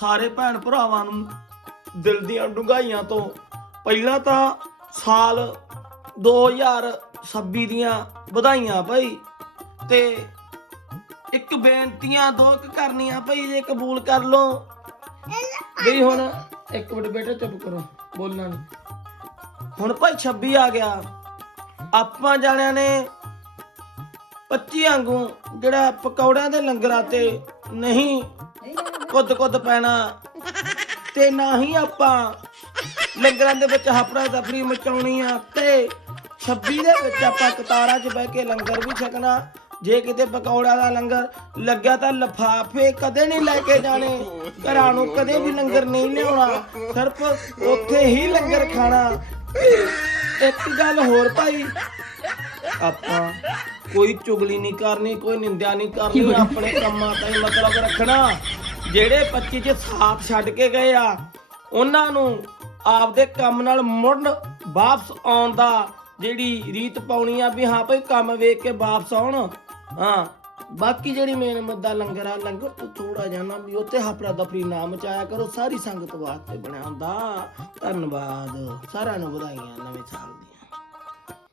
ਸਾਰੇ ਭੈਣ ਭਰਾਵਾਂ ਨੂੰ ਦਿਲ ਦੀਆਂ ਡੁੰਗਾਈਆਂ ਤੋਂ ਪਹਿਲਾਂ ਤਾਂ ਸਾਲ 2026 ਦੀਆਂ ਵਧਾਈਆਂ ਭਾਈ ਤੇ ਇੱਕ ਬੇਨਤੀਆਂ ਦੋ ਕੁ ਕਰਨੀਆਂ ਭਾਈ ਜੇ ਕਬੂਲ ਕਰ ਲੋ ਵੀ ਹੁਣ ਇੱਕ ਮਿੰਟ ਬੇਟਾ ਚੁੱਪ ਕਰੋ ਬੋਲਣਾ। ਨਹੀਂ ਹੁਣ ਭਾਈ 26 ਆ ਗਿਆ। ਆਪਾਂ ਜਾਣਿਆਂ ਨੇ 25 ਵਾਂਗੂ ਜਿਹੜਾ ਪਕੌੜਿਆਂ ਦੇ ਲੰਗਰਾਂ ਤੇ ਨਹੀਂ ਕੁੱਦ ਕੁੱਦ ਪੈਣਾ ਤੇ ਨਾ ਹੀ ਆਪਾਂ ਲੰਗਰਾਂ ਦੇ ਵਿੱਚ ਹਫੜਾ ਦਫੜੀ ਮਚਾਉਣੀ ਆ ਤੇ 26 ਦੇ ਵਿੱਚ ਆਪਾਂ ਕਤਾਰਾਂ 'ਚ ਬਹਿ ਕੇ ਲੰਗਰ ਵੀ ਛਕਣਾ। ਜੇ ਕਿਤੇ ਪਕੌੜਿਆਂ ਦਾ ਲੰਗਰ ਲੱਗਿਆ ਤਾਂ ਲਫਾਫੇ ਕਦੇ ਨਹੀਂ ਲੈ ਕੇ ਜਾਣੇ। ਘਰਾਂ ਨੂੰ ਕਦੇ ਵੀ ਲੰਗਰ ਨਹੀਂ ਲਿਆਉਣਾ। ਸਿਰਫ ਉੱਥੇ ਹੀ ਲੰਗਰ ਖਾਣਾ। ਇੱਕ ਗੱਲ ਹੋਰ ਭਾਈ ਆਪਾਂ ਕੋਈ ਚੁਗਲੀ ਨਹੀਂ ਕਰਨੀ ਕੋਈ ਨਿੰਦਿਆ ਨਹੀਂ ਕਰਨੀ ਆਪਣੇ ਕੰਮਾਂ ਤਾਂ ਹੀ ਮਤਲਬ ਰੱਖਣਾ। ਜਿਹੜੇ 25 ਚ ਸਾਥ ਛੱਡ ਕੇ ਗਏ ਆ, ਉਹਨਾਂ ਨੂੰ ਆਪਦੇ ਕੰਮ ਨਾਲ ਮੁੜ ਵਾਪਸ ਆਉਣ ਦਾ ਜਿਹੜੀ ਰੀਤ ਪਾਉਣੀ ਆ ਵੀ ਹਾਂ ਭਾਈ ਕੰਮ ਵੇਖ ਕੇ ਵਾਪਸ ਆਉਣ। ਹਾਂ, ਬਾਕੀ ਜਿਹੜੀ ਮੇਨ ਮੁੱਦਾ ਲੰਗਰ ਆ, ਲੰਗਰ ਤੋਂ ਥੋੜਾ ਜਾਣਾ ਵੀ ਉੱਥੇ ਹਫਰਾ ਦਫਰੀ ਨਾ ਮਚਾਇਆ ਕਰੋ, ਸਾਰੀ ਸੰਗਤ ਵਾਸਤੇ ਬਣਿਆ ਹੁੰਦਾ। ਧੰਨਵਾਦ, ਸਾਰਿਆਂ ਨੂੰ ਵਧਾਈਆਂ ਨਵੇਂ ਸਾਲ ਦੀਆਂ।